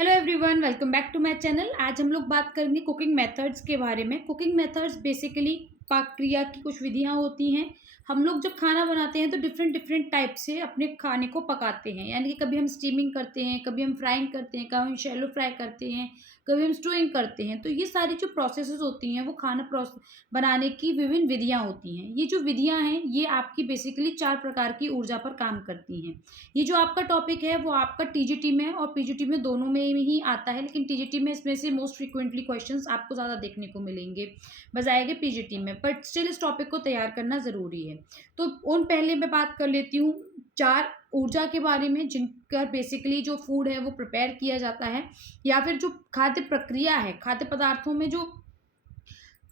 Hello everyone, welcome back to my channel. आज हम लोग बात करेंगे कुकिंग मेथड्स के बारे में। कुकिंग मेथड्स बेसिकली पाक क्रिया की कुछ विधियां होती हैं। हम लोग जब खाना बनाते हैं तो डिफरेंट डिफरेंट टाइप से अपने खाने को पकाते हैं, यानी कि कभी हम स्टीमिंग करते हैं, कभी हम फ्राइंग करते हैं, कभी हम शैलो फ्राई करते हैं, कभी हम स्टूइंग करते हैं। तो ये सारी जो प्रोसेसेस होती हैं वो खाना बनाने की विभिन्न विधियां होती हैं। ये जो विधियां हैं ये आपकी बेसिकली 4 प्रकार की ऊर्जा पर काम करती हैं। ये जो आपका टॉपिक है वो आपका टीजीटी में और पीजीटी में दोनों में ही आता है, लेकिन टीजीटी में इसमें से मोस्ट फ्रीक्वेंटली क्वेश्चंस आपको ज़्यादा देखने को मिलेंगे बजाय के पीजीटी में, बट स्टिल इस टॉपिक को तैयार करना ज़रूरी है। तो उन पहले मैं बात कर लेती हूँ 4 ऊर्जा के बारे में, जिनका बेसिकली जो फूड है वो प्रिपेयर किया जाता है, या फिर जो खाद्य प्रक्रिया है, खाद्य पदार्थों में जो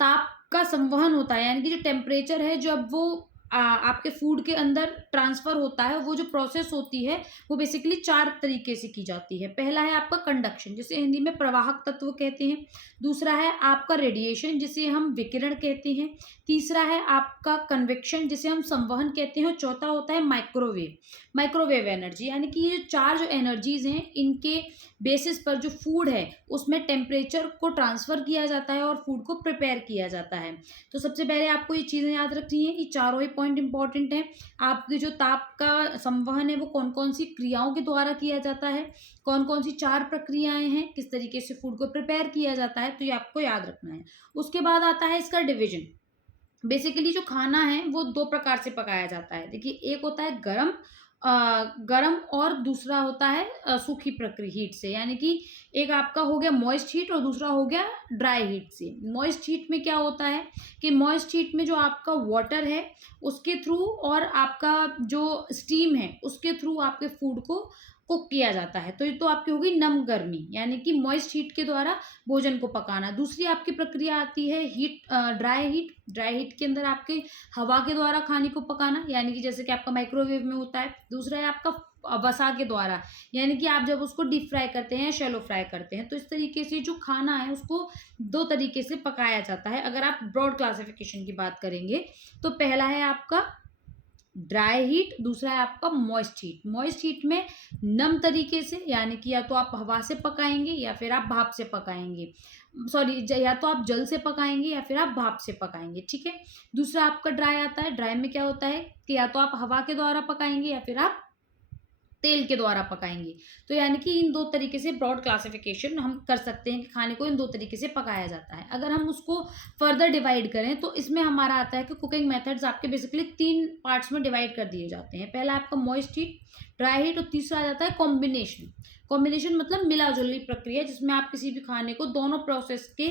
ताप का संवहन होता है, यानी कि जो टेम्परेचर है जब वो आपके फूड के अंदर ट्रांसफर होता है, वो जो प्रोसेस होती है वो बेसिकली 4 तरीके से की जाती है। पहला है आपका कंडक्शन, जिसे हिंदी में प्रवाहक तत्व कहते हैं। दूसरा है आपका रेडिएशन, जिसे हम विकिरण कहते हैं। तीसरा है आपका कन्वेक्शन, जिसे हम संवहन कहते हैं। और चौथा होता है माइक्रोवेव एनर्जी, यानी कि ये 4 जो एनर्जीज हैं इनके बेसिस पर जो फूड है उसमें टेम्परेचर को ट्रांसफर किया जाता है और फूड को प्रिपेयर किया जाता है। तो सबसे पहले आपको ये चीज़ें याद रखनी है, ये चारों ही पॉइंट इंपॉर्टेंट है। आपके जो ताप का संवहन है वो कौन कौन सी क्रियाओं के द्वारा किया जाता है, कौन कौन सी 4 प्रक्रियाएं हैं, किस तरीके से फूड को प्रिपेयर किया जाता है, तो ये आपको याद रखना है। उसके बाद आता है इसका डिविजन। बेसिकली जो खाना है वो 2 प्रकार से पकाया जाता है। देखिए, एक होता है गरम और दूसरा होता है सूखी प्रक्रिया हीट से, यानी कि एक आपका हो गया मॉइस्ट हीट और दूसरा हो गया ड्राई हीट से। मॉइस्ट हीट में क्या होता है कि मॉइस्ट हीट में जो आपका वाटर है उसके थ्रू और आपका जो स्टीम है उसके थ्रू आपके फूड को कुक किया जाता है। तो ये तो आपकी होगी नम गर्मी, यानी कि मॉइस्ट हीट के द्वारा भोजन को पकाना। दूसरी आपकी प्रक्रिया आती है ड्राई हीट के अंदर आपके हवा के द्वारा खाने को पकाना, यानी कि जैसे कि आपका माइक्रोवेव में होता है। दूसरा है आपका वसा के द्वारा, यानी कि आप जब उसको डीप फ्राई करते हैं, शैलो फ्राई करते हैं। तो इस तरीके से जो खाना है उसको 2 तरीके से पकाया जाता है। अगर आप ब्रॉड क्लासिफिकेशन की बात करेंगे तो पहला है आपका ड्राई हीट, दूसरा है आपका मॉइस्ट हीट। मॉइस्ट हीट में नम तरीके से, यानी कि या तो आप हवा से पकाएंगे या फिर आप भाप से पकाएंगे, सॉरी, या तो आप जल से पकाएंगे या फिर आप भाप से पकाएंगे, ठीक है। दूसरा आपका ड्राई आता है। ड्राई में क्या होता है कि या तो आप हवा के द्वारा पकाएंगे या फिर आप तेल के द्वारा पकाएंगे। तो यानी कि इन 2 तरीके से ब्रॉड क्लासिफिकेशन हम कर सकते हैं कि खाने को इन 2 तरीके से पकाया जाता है। अगर हम उसको फर्दर डिवाइड करें तो इसमें हमारा आता है कि कुकिंग मेथड्स आपके बेसिकली 3 पार्ट्स में डिवाइड कर दिए जाते हैं। पहला आपका मॉइस्ट हीट, ड्राई हीट, और तीसरा आ जाता है कॉम्बिनेशन। कॉम्बिनेशन मतलब मिला जुली प्रक्रिया, जिसमें आप किसी भी खाने को दोनों प्रोसेस के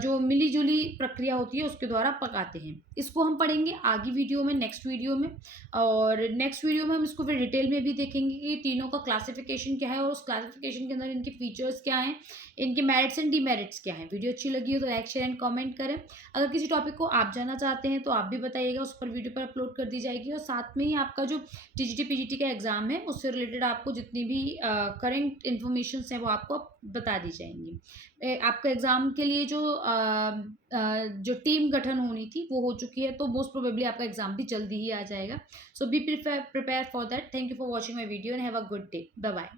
जो मिली जुली प्रक्रिया होती है उसके द्वारा पकाते हैं। इसको हम पढ़ेंगे आगे वीडियो में, नेक्स्ट वीडियो में। और नेक्स्ट वीडियो में हम इसको फिर डिटेल में भी देखेंगे कि तीनों का क्लासिफिकेशन क्या है और उस क्लासिफिकेशन के अंदर इनके फीचर्स क्या हैं, इनके मेरिट्स एंड डीमेरिट्स क्या हैं। वीडियो अच्छी लगी हो तो लाइक, शेयर एंड कमेंट करें। अगर किसी टॉपिक को आप जानना चाहते हैं तो आप भी बताइएगा, उस पर वीडियो पर अपलोड कर दी जाएगी। और साथ में ही आपका जो टीजीटी पीजीटी का एग्जाम है उससे रिलेटेड आपको जितनी भी करंट इन्फॉर्मेशन है वो आपको बता दी जाएंगी। आपका एग्जाम के लिए जो टीम गठन होनी थी वो हो चुकी है, तो मोस्ट प्रोबेबली आपका एग्जाम भी जल्दी ही आ जाएगा। So be prepare for that. Thank you for watching my video and have a good day. Bye bye.